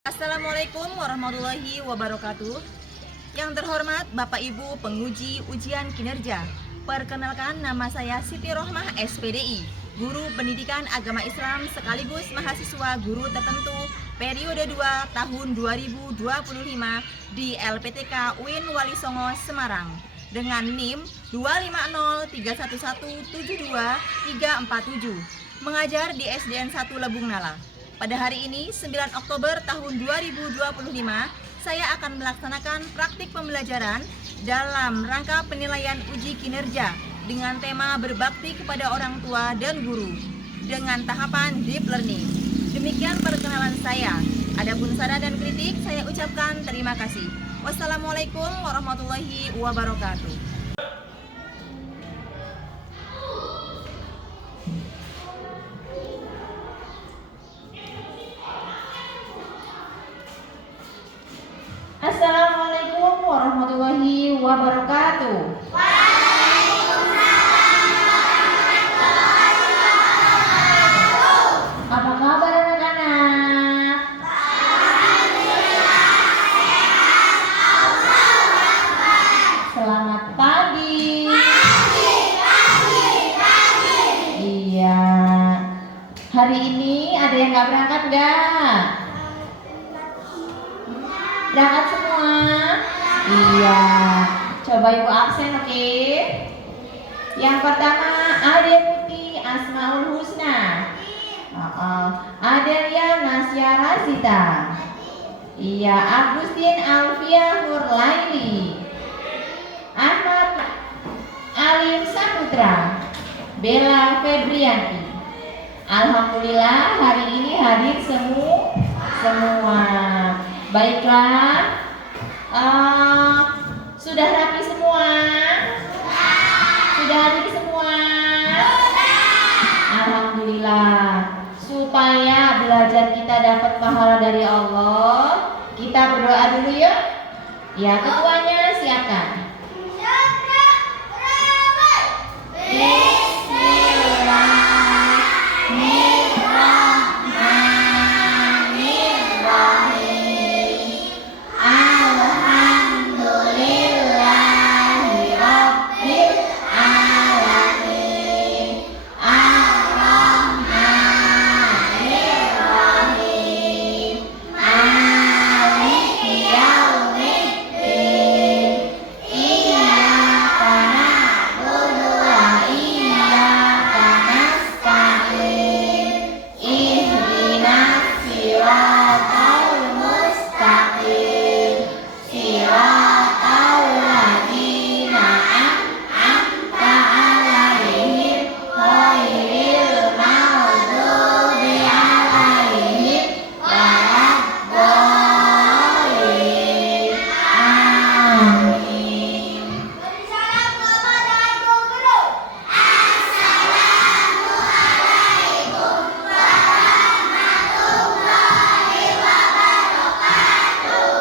Assalamualaikum warahmatullahi wabarakatuh. Yang terhormat Bapak Ibu penguji ujian kinerja, perkenalkan nama saya Siti Rohmah SPDI, Guru Pendidikan Agama Islam sekaligus mahasiswa guru tertentu periode 2 tahun 2025 di LPTK UIN Wali Songo Semarang dengan NIM 25011722347, mengajar di SDN 1 Lebung Nala. Pada hari ini, 9 Oktober tahun 2025, saya akan melaksanakan praktik pembelajaran dalam rangka penilaian uji kinerja dengan tema berbakti kepada orang tua dan guru dengan tahapan deep learning. Demikian perkenalan saya. Adapun saran dan kritik, saya ucapkan terima kasih. Wassalamualaikum warahmatullahi wabarakatuh. Assalamualaikum warahmatullahi wabarakatuh. Apa kabar anak-anak? Selamat pagi. Iya. Hari ini ada yang nggak berangkat nggak? Berangkat semua? Iya. Coba ibu absen, oke? Yang pertama, Ade Putih Asmaul Husna. Adelia Nasya Razita. Iya. Agustin Alfia Nurlaili. Ahmad Alim Saputra. Bella Febrianti. Alhamdulillah hari ini hadir semua. Baiklah, sudah rapi semua? Sudah hadir semua? Alhamdulillah. Supaya belajar kita dapat pahala dari Allah, kita berdoa dulu ya. Ya, ketuanya siapkan.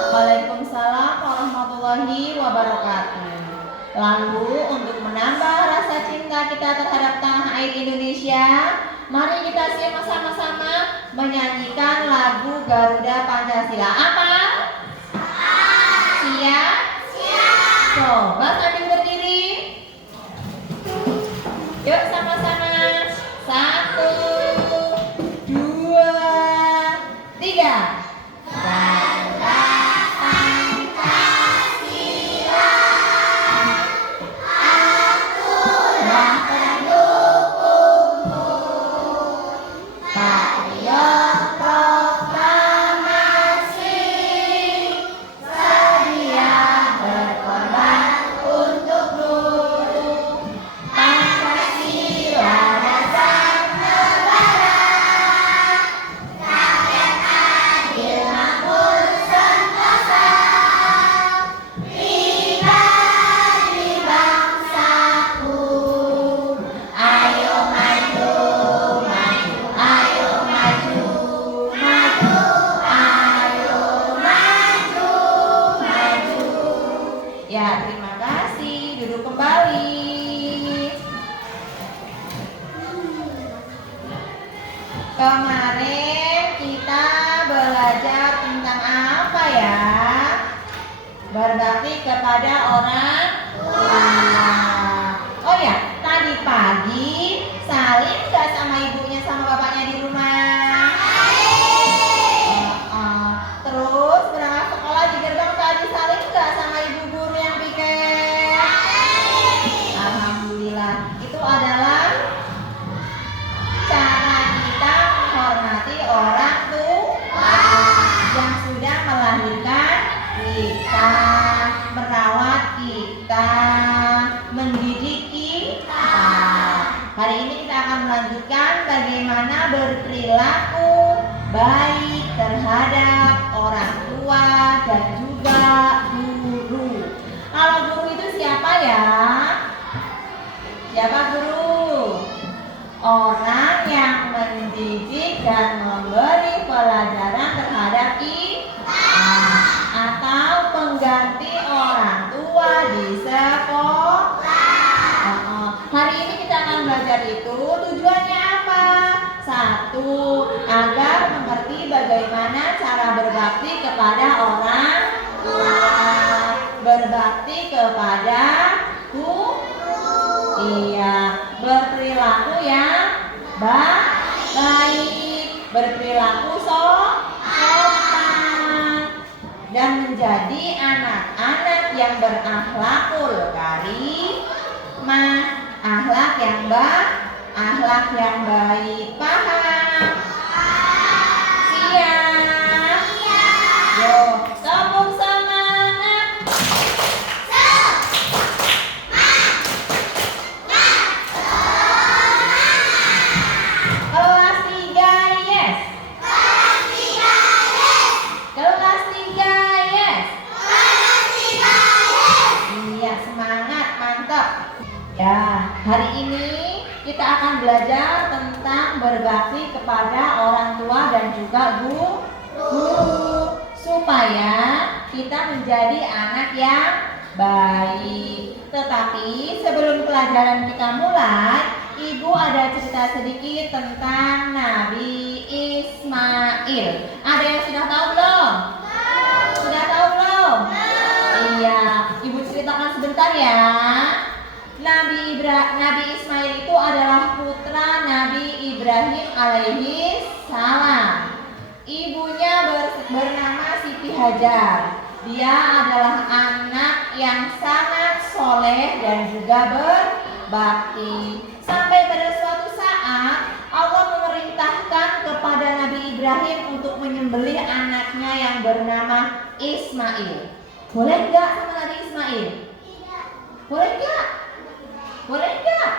Waalaikumsalam warahmatullahi wabarakatuh. Lalu untuk menambah rasa cinta kita terhadap tanah air Indonesia, mari kita sama-sama menyanyikan lagu Garuda Pancasila. Apa? Siap? Siap. Coba sambil berdiri. Yuk sama-sama. 1, 2, 3. Pancasila belajar tentang apa ya? Berbakti kepada orang tua. Oh ya, tadi pagi salim gak sama ibunya sama bapaknya di rumah? Terus berangkat sekolah di gerbang tadi salim gak sama ibu guru yang piket? Alhamdulillah, itu adalah cara kita menghormati orang tua yang sudah melahirkan kita, merawat kita, mendidik kita. Hari ini kita akan melanjutkan bagaimana berperilaku baik terhadap orang tua dan juga guru. Kalau guru itu siapa ya? Siapa guru? Orang yang mendidik dan memberi pelajaran terhadap kita, atau pengganti orang tua di sekolah. Hari ini kita akan belajar itu tujuannya apa? Satu, agar mengerti bagaimana cara berbakti kepada orang tua, berbakti kepada guru. Iya, berperilaku yang baik, berperilaku sopan, dan menjadi anak-anak yang berakhlakul karimah, akhlak yang baik. Paham? Siap? Yo, sambung semangat. Kelas 3 yes. Kelas 3 yes. Iya, semangat, mantap. Ya, hari ini kita akan belajar tentang berbakti kepada orang tua dan juga guru, supaya kita menjadi anak yang baik. Tetapi sebelum pelajaran kita mulai, Ibu ada cerita sedikit tentang Nabi Ismail. Ada yang sudah tahu belum? Sudah tahu belum? Iya, Ibu ceritakan sebentar ya. Nabi Ismail itu adalah putra Nabi Ibrahim alaihi salam. Ibunya bernama Siti Hajar. Dia adalah anak yang sangat soleh dan juga berbakti. Sampai pada suatu saat Allah memerintahkan kepada Nabi Ibrahim untuk menyembelih anaknya yang bernama Ismail. Boleh nggak sama Nabi Ismail? Boleh nggak? Boleh nggak?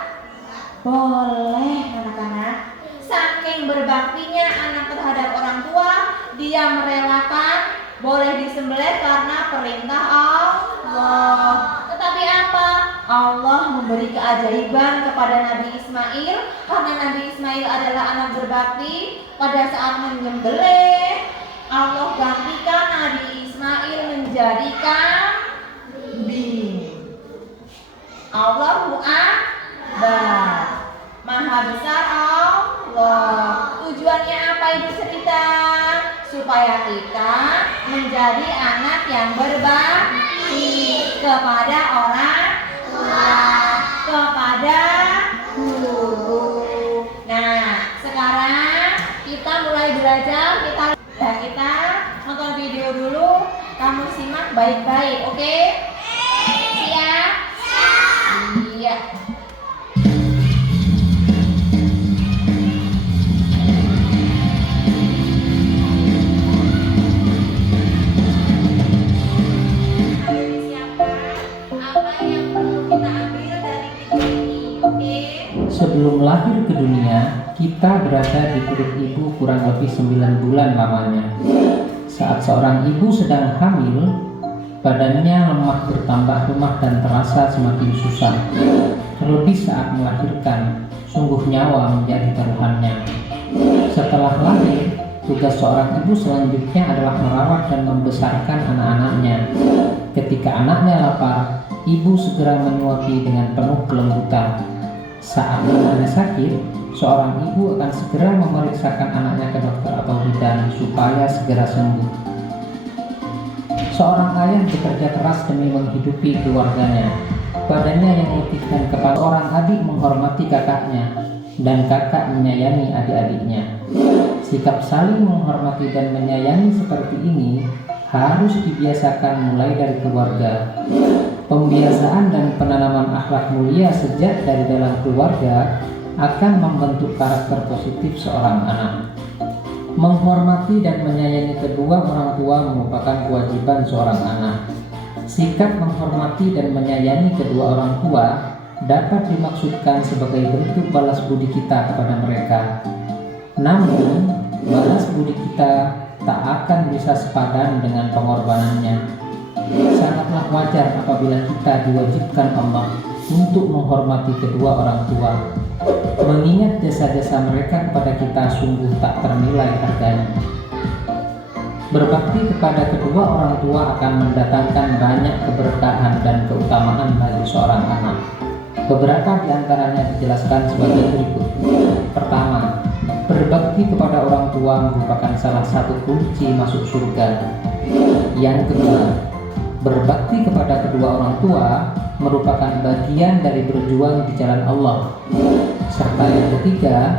Boleh, anak-anak. Saking berbaktinya anak terhadap orang tua, dia merelakan boleh disembelih karena perintah Allah. Tetapi apa? Allah memberi keajaiban kepada Nabi Ismail, karena Nabi Ismail adalah anak berbakti. Pada saat menyembelih, Allah gantikan Nabi Ismail menjadi kambing. Allahu Akbar. Maha besar Allah. Tujuannya apa Ibu cerita? Supaya kita menjadi anak yang berbakti kepada orang tua, kepada guru. Nah, sekarang kita mulai belajar. Kita nonton video dulu. Kamu simak baik-baik, oke? Siap? Iya. Sebelum lahir ke dunia, kita berada di perut ibu kurang lebih 9 bulan lamanya. Saat seorang ibu sedang hamil, badannya lemah bertambah lemah dan terasa semakin susah. Terlebih saat melahirkan, sungguh nyawa menjadi taruhannya. Setelah lahir, tugas seorang ibu selanjutnya adalah merawat dan membesarkan anak-anaknya. Ketika anaknya lapar, ibu segera menyuapi dengan penuh kelembutan. Saat anaknya sakit, seorang ibu akan segera memeriksakan anaknya ke dokter atau bidan supaya segera sembuh. Seorang ayah bekerja keras demi menghidupi keluarganya. Badannya yang letihkan kepada seorang adik menghormati kakaknya, dan kakak menyayangi adik-adiknya. Sikap saling menghormati dan menyayangi seperti ini harus dibiasakan mulai dari keluarga. Pembiasaan dan penanaman akhlak mulia sejak dari dalam keluarga akan membentuk karakter positif seorang anak. Menghormati dan menyayangi kedua orang tua merupakan kewajiban seorang anak. Sikap menghormati dan menyayangi kedua orang tua dapat dimaksudkan sebagai bentuk balas budi kita kepada mereka. Namun, balas budi kita tak akan bisa sepadan dengan pengorbanannya. Sangatlah wajar apabila kita diwajibkan Allah untuk menghormati kedua orang tua. Mengingat jasa-jasa mereka kepada kita sungguh tak ternilai harganya. Berbakti kepada kedua orang tua akan mendatangkan banyak keberkahan dan keutamaan bagi seorang anak. Beberapa di antaranya dijelaskan sebagai berikut. Pertama, berbakti kepada orang tua merupakan salah satu kunci masuk surga. Yang kedua, berbakti kepada kedua orang tua merupakan bagian dari berjuang di jalan Allah. Serta yang ketiga,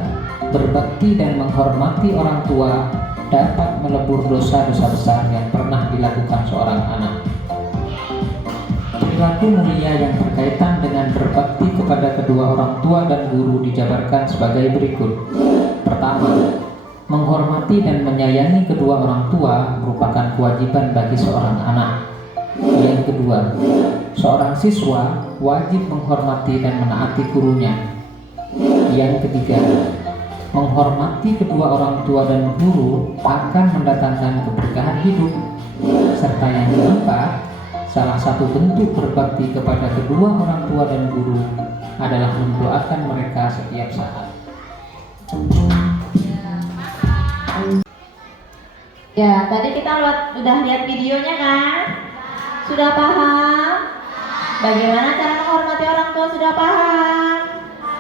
berbakti dan menghormati orang tua dapat melebur dosa-dosa besar yang pernah dilakukan seorang anak. Perilaku mulia yang berkaitan dengan berbakti kepada kedua orang tua dan guru dijabarkan sebagai berikut. Pertama, menghormati dan menyayangi kedua orang tua merupakan kewajiban bagi seorang anak. Yang kedua, seorang siswa wajib menghormati dan menaati gurunya. Yang ketiga, menghormati kedua orang tua dan guru akan mendatangkan keberkahan hidup. Serta yang keempat, salah satu bentuk berbakti kepada kedua orang tua dan guru adalah mendoakan mereka setiap saat. Ya, tadi kita udah lihat videonya kan? Sudah paham? Bagaimana cara menghormati orang tua sudah paham?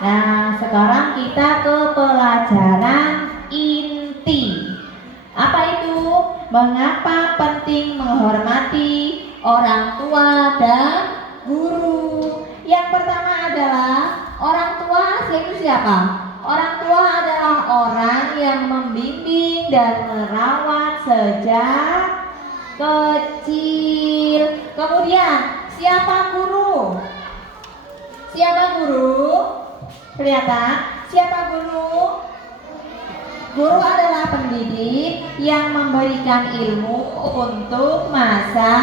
Nah, sekarang kita ke pelajaran inti. Apa itu? Mengapa penting menghormati orang tua dan guru? Yang pertama adalah orang tua itu siapa? Orang tua adalah orang yang membimbing dan merawat sejak kecil. Kemudian siapa guru? Siapa guru? Kelihatan? Siapa guru? Guru adalah pendidik yang memberikan ilmu untuk masa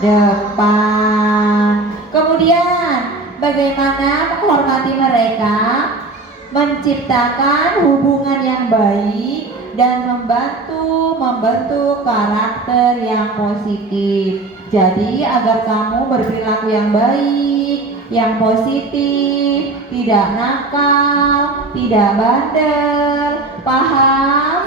depan. Kemudian bagaimana menghormati mereka? Menciptakan hubungan yang baik dan membentuk karakter yang positif. Jadi agar kamu berperilaku yang baik, yang positif, tidak nakal, tidak bandel. Paham?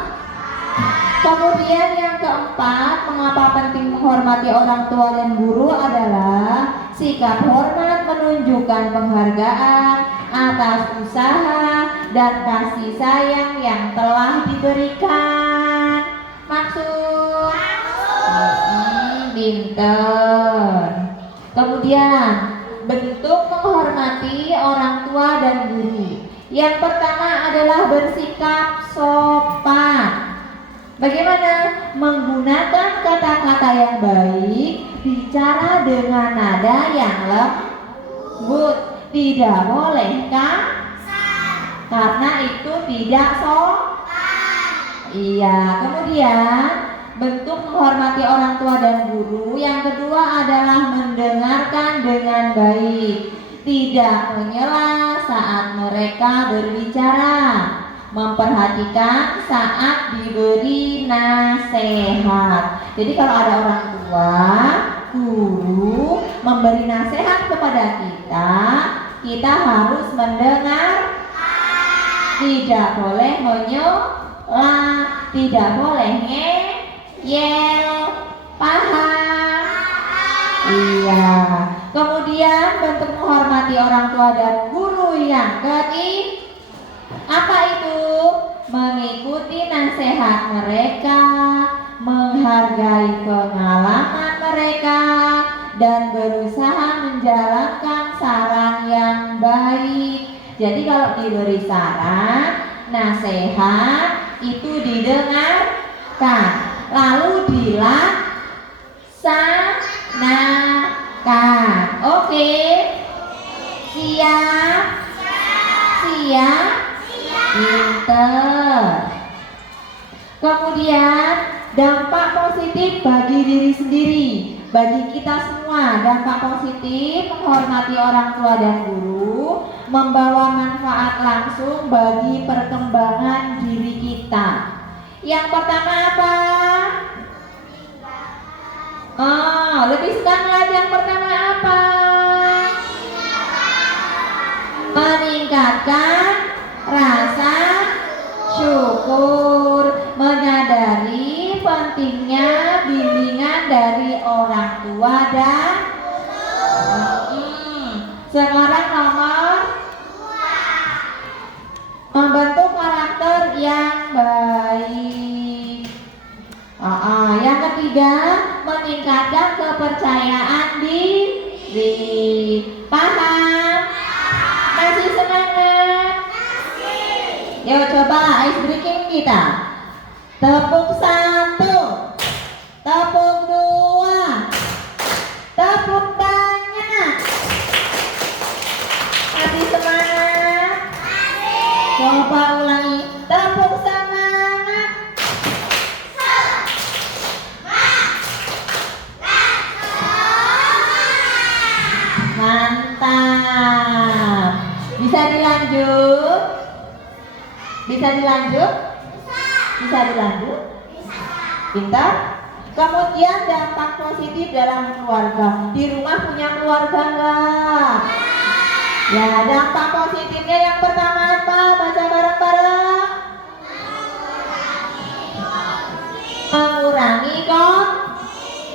Kemudian yang keempat, mengapa penting menghormati orang tua dan guru adalah sikap hormat menunjukkan penghargaan atas usaha dan kasih sayang yang telah diberikan. Maksud? Pinter. Kemudian bentuk menghormati orang tua dan guru. Yang pertama adalah bersikap sopan. Bagaimana? Menggunakan kata-kata yang baik, bicara dengan nada yang lembut. Tidak boleh kasar, karena itu tidak sopan. Iya. Kemudian bentuk menghormati orang tua dan guru. Yang kedua adalah mendengarkan dengan baik, tidak menyela saat mereka berbicara, memperhatikan saat diberi nasihat. Jadi kalau ada orang tua, guru memberi nasihat kepada kita harus mendengar, tidak boleh menyela, tidak boleh ngeyel. Paham? Iya. Kemudian bentuk menghormati orang tua dan guru yang ketiga Apa itu? Mengikuti nasihat mereka, menghargai pengalaman mereka, dan berusaha menjalankan saran yang baik. Jadi kalau diberi saran, nasihat itu didengarkan, lalu dilaksanakan. Oke? Siap? Siap? Pinter. Kemudian dampak positif bagi diri sendiri, bagi kita semua. Dampak positif menghormati orang tua dan guru membawa manfaat langsung bagi perkembangan diri kita. Yang pertama apa? Lebih senang lagi. Yang pertama apa? Meningkatkan rasa syukur, menyadari pentingnya bimbingan dari orang tua dan sekarang nomor 2, membentuk karakter yang baik. Yang ketiga, meningkatkan kepercayaan diri. Paham? Masih semangat? Yuk coba ice breaking kita. Tepuk 1, tepuk 2, tepuk banyak. Masih semangat? Coba ulangi. Tepuk semangat. Mantap. Bisa dilanjut? Bisa dilanjut? Bisa dilanjut? Pintar? Kemudian dampak positif dalam keluarga. Di rumah punya keluarga enggak? Ya, dampak positifnya yang pertama apa? Baca bareng-bareng. Mengurangi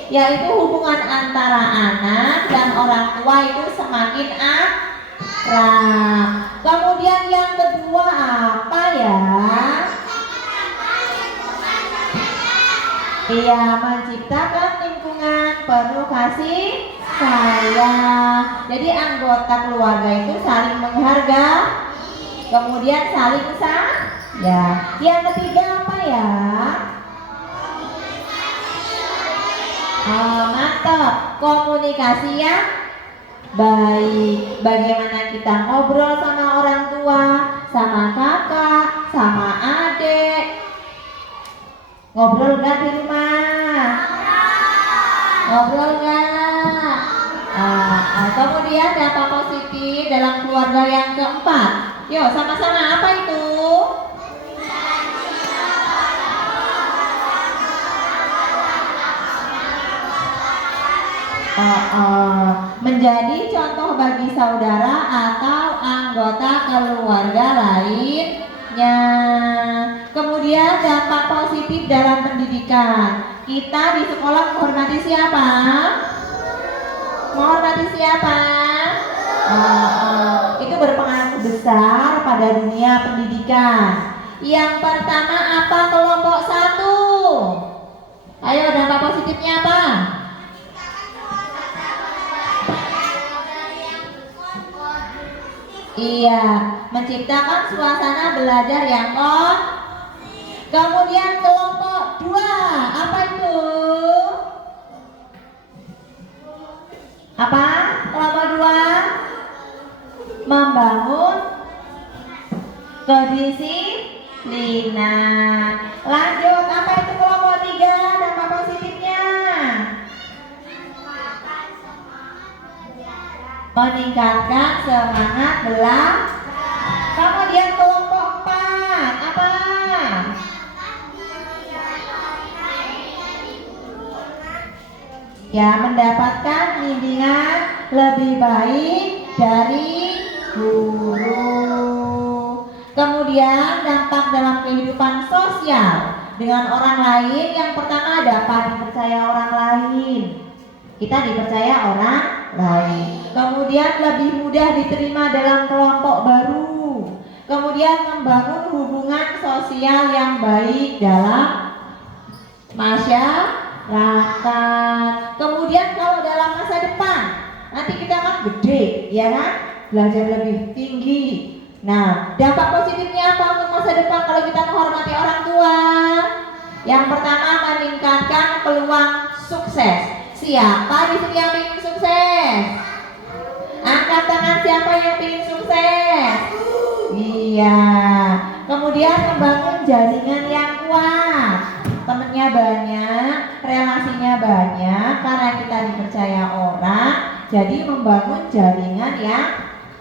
yaitu hubungan antara anak dan orang tua itu semakin akrab. Kemudian yang kedua apa ya? Iya, menciptakan lingkungan penuh kasih sayang. Jadi anggota keluarga itu saling menghargai, kemudian saling ya. Yang ketiga apa ya? Mantap, komunikasi yang baik. Bagaimana kita ngobrol sama orang tua, sama kakak, sama adik. Ngobrol gak di rumah? Ngobrol gak? Kemudian dampak positif dalam keluarga yang keempat. Yuk sama-sama, apa itu? Menjadi contoh bagi saudara atau anggota keluarga lainnya. Kemudian dampak positif dalam pendidikan. Kita di sekolah menghormati siapa? Menghormati siapa? Itu berpengaruh besar pada dunia pendidikan. Yang pertama apa? Kelompok 1. Ayo, dampak positifnya apa? Iya, menciptakan suasana belajar yang Kemudian kelompok 2, apa itu? Apa? Kelompok 2 membangun kedisiplinan. Lanjut, apa itu kelompok 3? Dampak positifnya meningkatkan semangat belajar. Kemudian kelompok 4 apa? Ya, mendapatkan bimbingan lebih baik dari guru. Kemudian dampak dalam kehidupan sosial dengan orang lain. Yang pertama dapat dipercaya orang lain. Kita dipercaya orang lain. Kemudian lebih mudah diterima dalam kelompok baru. Kemudian membangun hubungan sosial yang baik dalam masyarakat. Kemudian kalau dalam masa depan, nanti kita kan gede, ya kan? Belajar lebih tinggi. Nah, dampak positifnya apa untuk masa depan kalau kita menghormati orang tua? Yang pertama, meningkatkan peluang sukses. Siapa di sini yang ingin sukses? Angkat tangan siapa yang ingin sukses? Iya. Kemudian membangun jaringan yang kuat. Temennya banyak, relasinya banyak, karena kita dipercaya orang, jadi membangun jaringan yang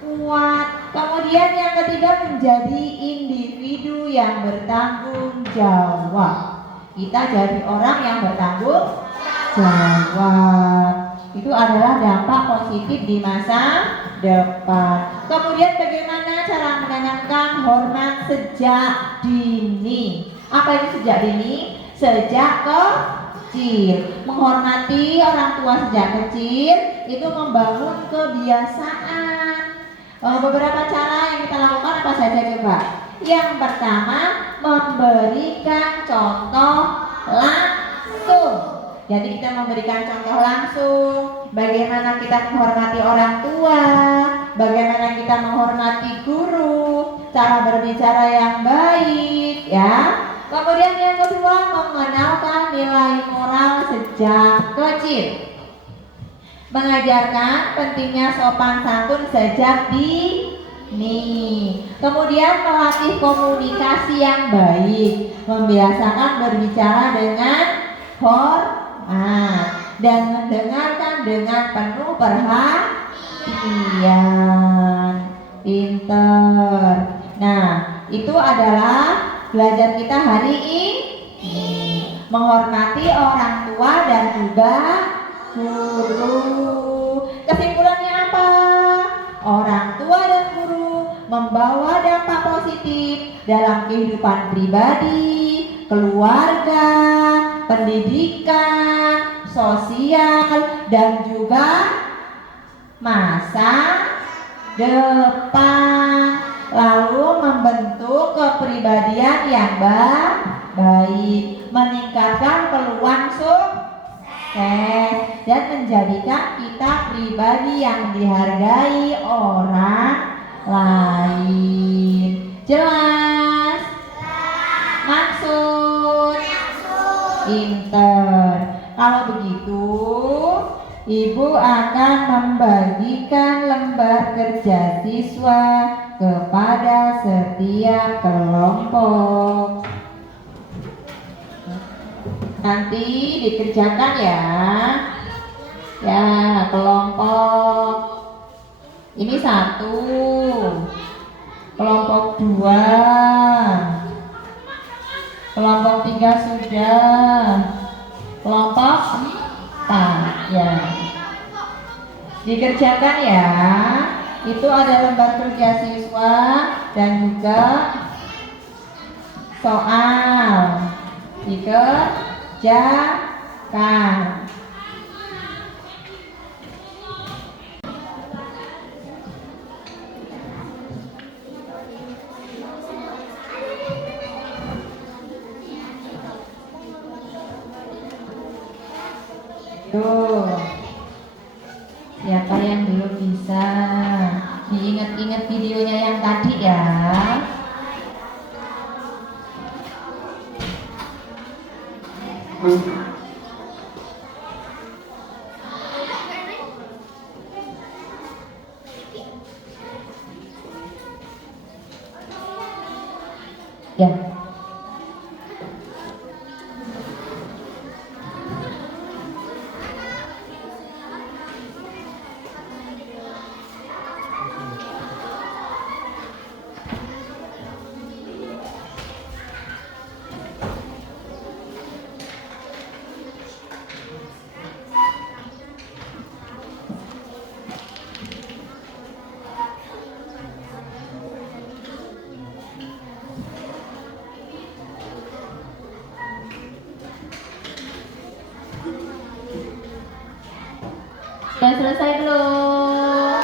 kuat. Kemudian yang ketiga, menjadi individu yang bertanggung jawab. Kita jadi orang yang bertanggung jawab. Itu adalah dampak positif di masa depan. Kemudian bagaimana cara menanamkan hormat sejak dini? Apa itu sejak dini? Sejak kecil. Menghormati orang tua sejak kecil itu membangun kebiasaan. Beberapa cara yang kita lakukan apa saja coba? Yang pertama, memberikan contoh langsung. Jadi kita memberikan contoh langsung bagaimana kita menghormati orang tua, bagaimana kita menghormati guru, cara berbicara yang baik, ya. Kemudian yang kedua, mengenalkan nilai moral sejak kecil. Mengajarkan pentingnya sopan santun sejak dini. Kemudian melatih komunikasi yang baik, membiasakan berbicara dengan hormat dan mendengarkan dengan penuh perhatian. Pinter. Nah, itu adalah belajar kita hari ini. Menghormati orang tua dan juga guru. Kesimpulannya apa? Orang tua dan guru membawa dampak positif dalam kehidupan pribadi, keluarga, pendidikan, sosial, dan juga masa depan. Lalu membentuk kepribadian yang baik, meningkatkan peluang sukses, dan menjadikan kita pribadi yang dihargai orang lain. Jelas? Maksud? Pinter. Kalau begitu, Ibu akan membagikan lembar kerja siswa kepada setiap kelompok. Nanti dikerjakan ya. Ya, kelompok ini 1, kelompok 2, kelompok 3 sudah, kelompok 4 ya. Dikerjakan ya. Itu ada lembar kerja siswa dan juga soal. Dikerjakan. Tuh, siapa yang belum bisa diingat-ingat videonya yang tadi ya. Ya. Sudah selesai belum?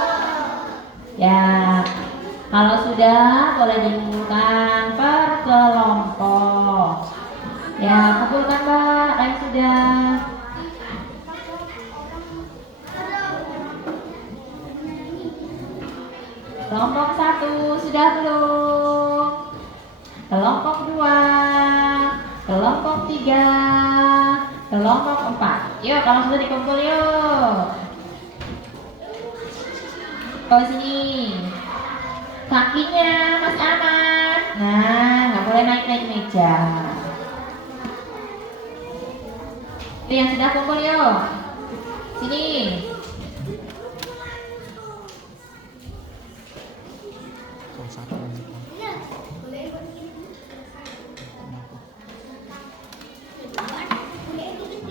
Ya, Kalau sudah, boleh dikumpulkan per kelompok. Ya, kumpulkan Mbak, yang sudah. Kelompok 1 sudah belum? Kelompok 2, kelompok 3, kelompok 4. Yuk, kalau sudah dikumpul yuk. Ke sini. Kakinya masih aman. Nah, nggak boleh naik-naik meja. Itu yang sudah kumpul yuk. Sini.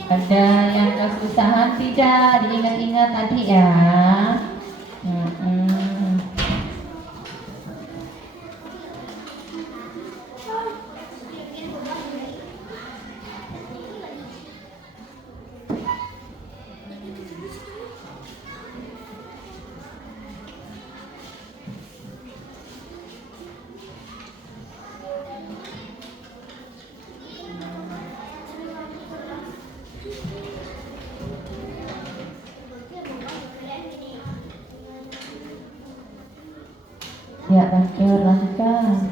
Ada yang kesusahan tidak diingat-ingat tadi ya. Ya, lanjutkan.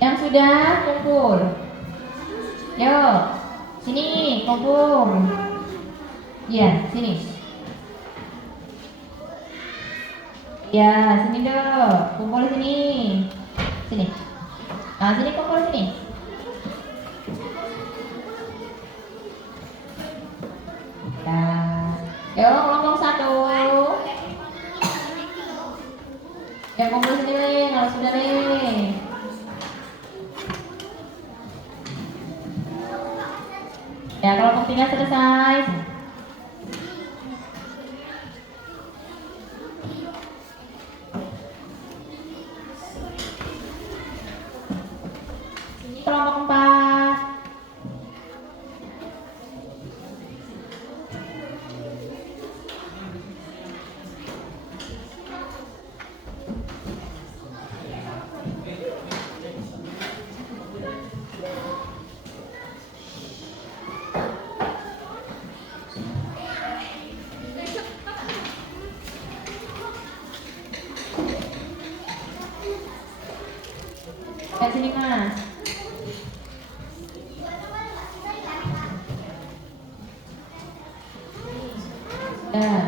Yang sudah kumpul. Yuk, sini kumpul. Iya, sini. Ya, sini dong. Kumpul sini. Sini. Nah, sini kumpul sini. Nah, yuk kelompok 1. Ya kumpul sini nih, kalau sudah nih. Ya kelompok 3 selesai. Kelompok 4. Ke sini Mas. Nah,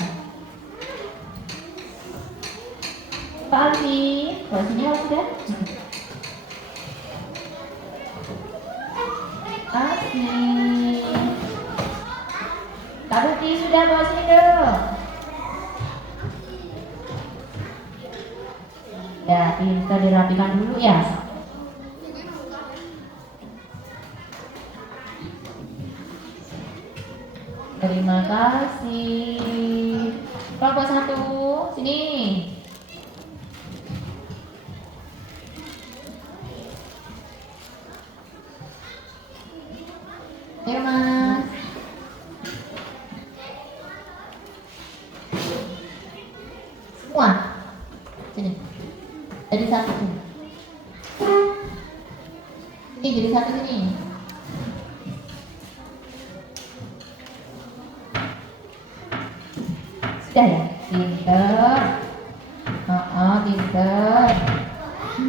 Pak Alfi, bawa sini kalau sudah. Kasih. Kak Duti sudah bawa sini dong. Ya, kita dirapikan dulu ya. Terima kasih. Kelompok 1, sini. Ayo Mas. Semua. Sini. Jadi 1 sini. Ini jadi 1 sini. Sudah ya? Pinter. Pinter.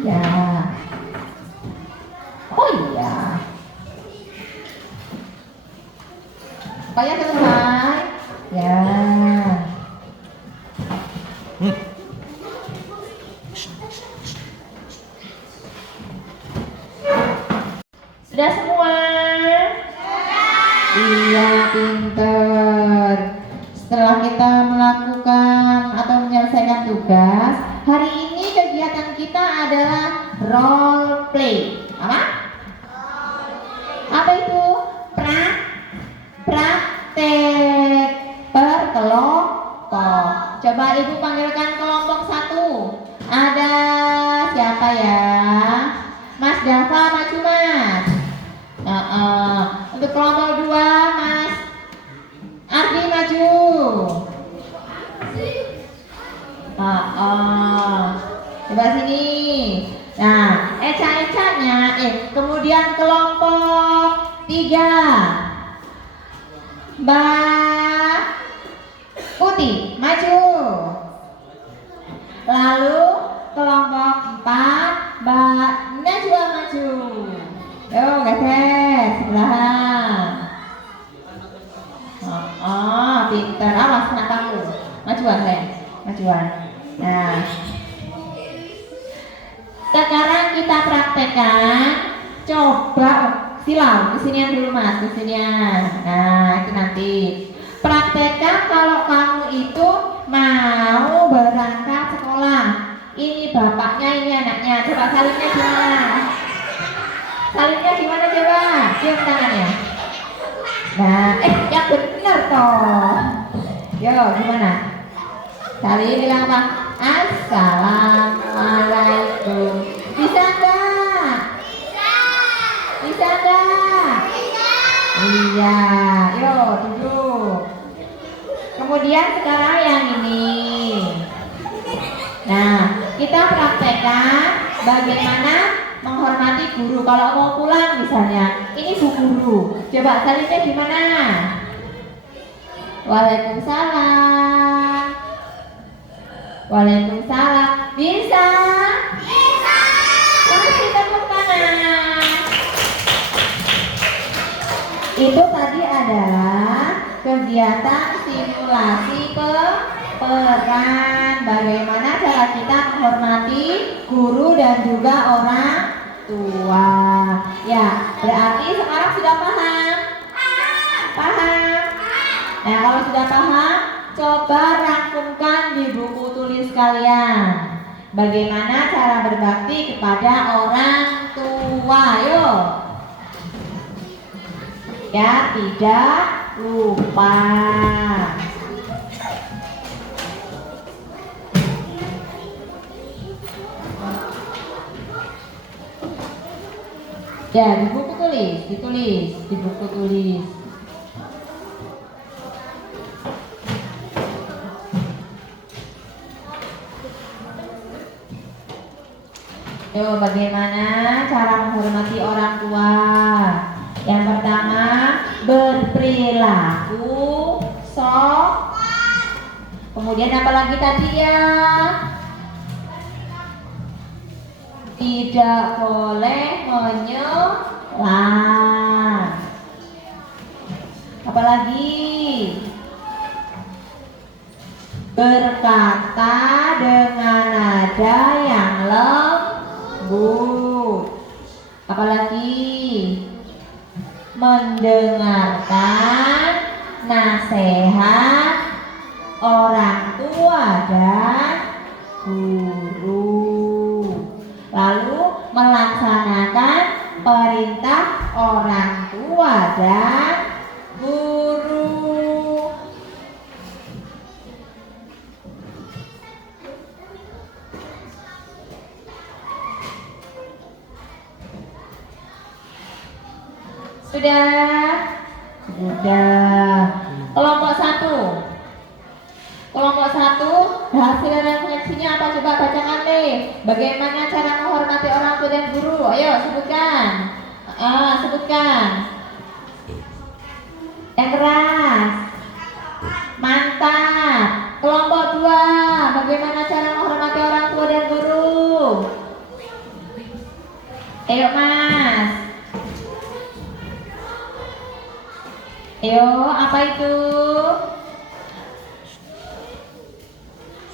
Ya. Oh iya. Pokoknya selesai. Ya. Sudah semua? Iya, pinter. Setelah kita melakukan atau menyelesaikan tugas, hari ini kegiatan kita adalah role play. Apa? Apa itu? Praktek berkelompok. Coba Ibu panggilkan kelompok 1. Ada siapa ya? Mas Dava maju Mas. Untuk kelompok 2 Mas Ardi maju. Coba sini. Nah, Eca-ecanya kemudian kelompok 3 Mbak Putih maju. Lalu kelompok 4 Mbak Najwa maju. Yo geser sebelahan. Pinter, awas kena kamu. Majuan saya, majuan. Nah, sekarang kita praktekkan. Coba silau kesinian dulu Mas, kesinian. Nah, itu nanti praktekkan kalau kamu itu mau berangkat sekolah. Ini bapaknya, ini anaknya. Coba salinnya gimana? Salinnya gimana coba? Cium tangannya. Nah, yang benar toh. Yo, gimana? Salin bilang apa? Assalamualaikum. Bisa enggak? Bisa enggak? Iya. Yo, duduk. Kemudian sekarang yang ini. Nah, kita praktekkan bagaimana menghormati guru. Kalau mau pulang misalnya, ini Bu Guru. Coba salinnya gimana? Waalaikumsalam. Waalaikumsalam. Bisa? Bisa. Kasih tepuk tangan. Itu tadi adalah kegiatan simulasi peran. Bagaimana cara kita menghormati guru dan juga orang tua. Ya, berarti sekarang sudah paham? Paham? Nah, kalau sudah paham, coba rangkumkan di buku tulis kalian. Bagaimana cara berbakti kepada orang tua? Yuk. Ya, tidak lupa. Ya, di buku tulis, ditulis di buku tulis. Yuk, bagaimana cara menghormati orang tua? Yang pertama, berperilaku sopan. Kemudian apa lagi tadi ya? Tidak boleh menyelam. Apalagi berkata dengan nada yang lembut. Apalagi mendengarkan nasihat orang tua dan guru. Lalu melaksanakan perintah orang tua dan guru. Sudah? Sudah. Kelompok 1. Kelompok 1, hasil refleksinya apa? Coba bacakan deh. Bagaimana cara menghormati orang tua dan guru? Ayo sebutkan. Sebutkan. Yang keras. Mantap. Kelompok 2, bagaimana cara menghormati orang tua dan guru? Ayo Mas. Ayo, apa itu?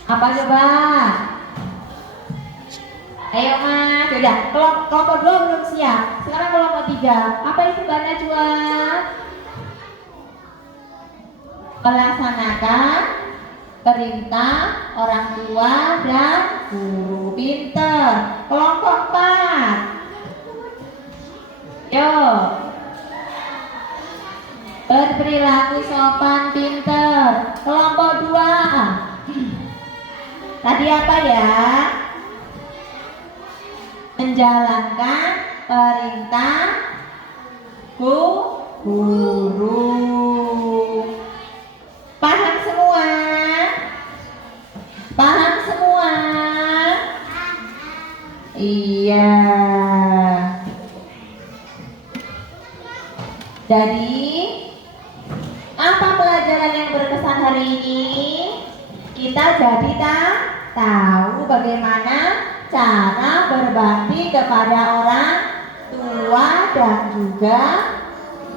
Apa coba? Ayo Mas. Sudah, kelompok 2 belum siap. Sekarang kelompok 3. Apa itu Mbak Najwa? Melaksanakan perintah orang tua dan guru. Pinter. Kelompok 4. Yo. Berperilaku sopan, pinter. Kelompok 2. Tadi apa ya? Menjalankan perintah guru. Paham semua? Paham semua? Iya. Jadi, apa pelajaran yang berkesan hari ini? Kita jadi tahu bagaimana cara berbakti kepada orang tua dan juga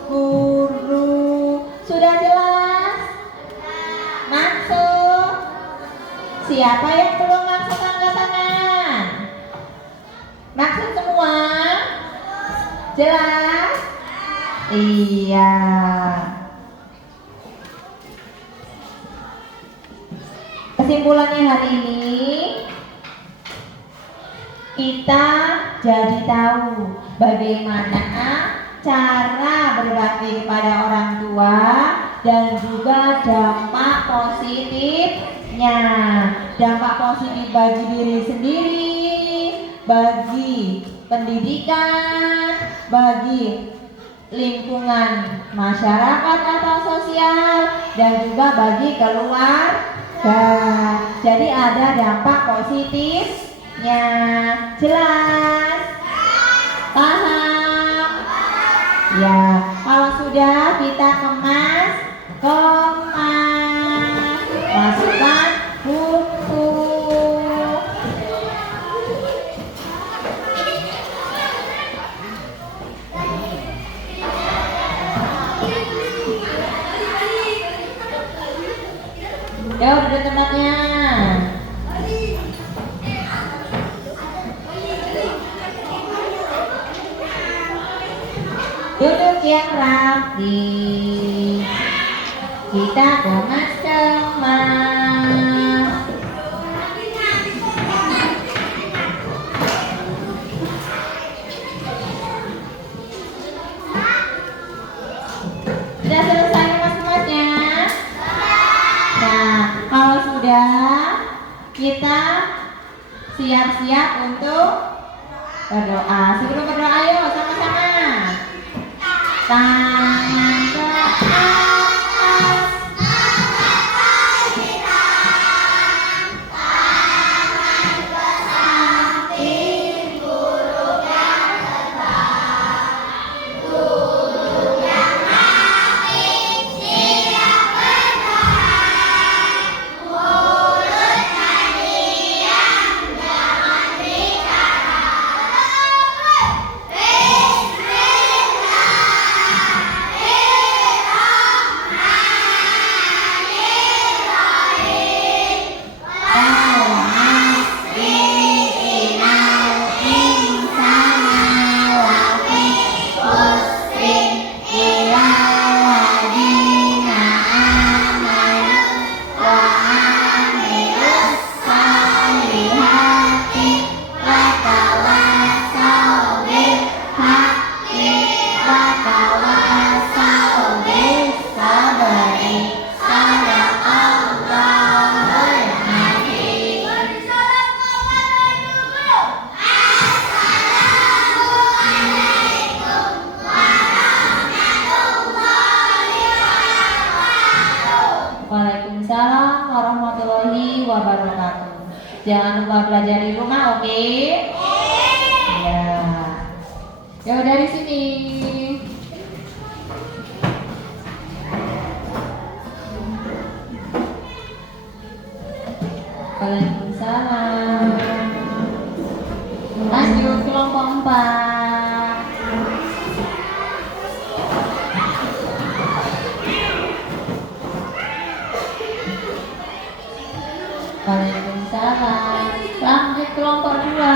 guru. Sudah jelas? Maksud? Siapa yang belum maksud angkat tangan? Maksud semua? Jelas? Iya. Kesimpulannya hari ini, kita jadi tahu bagaimana cara berbakti kepada orang tua dan juga dampak positifnya. Dampak positif bagi diri sendiri, bagi pendidikan, bagi lingkungan masyarakat atau sosial, dan juga bagi keluarga. Jadi ada dampak positifnya. Jelas? Paham? Ya, kalau sudah kita kemas, masukkan buku. Ya udah di tempatnya. Duduk yang rapi. Kita kemas-kemas. Sudah selesai kemas-kemasnya? Nah, kalau sudah, kita siap-siap untuk berdoa. Sebelum berdoa, ayo sama-sama. Tangan ke atas. Waalaikumsalam warahmatullahi wabarakatuh. Jangan lupa belajar di rumah, oke? Ya. Ya dari sini. Waalaikumsalam. Lanjut kelompok 4. Waalaikumsalam. Lanjut kelompok 2.